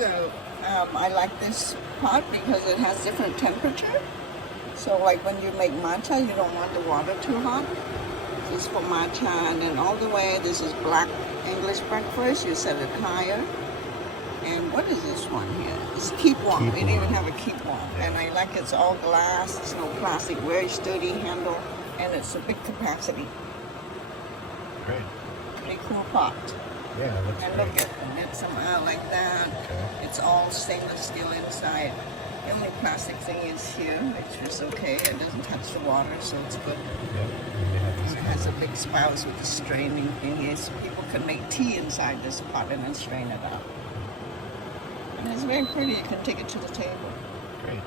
So I like this pot because it has different temperature. So like when you make matcha, you don't want the water too hot. This is for matcha, and then all the way, this is black English breakfast. You set it higher. And what is this one here? It's keep warm. We didn't even have a keep warm. And I like it's all glass. It's no plastic. Very sturdy handle, and it's a big capacity. Great. Pretty cool pot. Yeah, it looks And great. look at it some out like that. Okay. It's all stainless steel inside. The only plastic thing is here, which is okay. It doesn't touch the water, so it's good. Yep. And they have And these it has a big spout with the straining thing here, so people can make tea inside this pot and then strain it out. And it's very pretty. You can take it to the table. Great.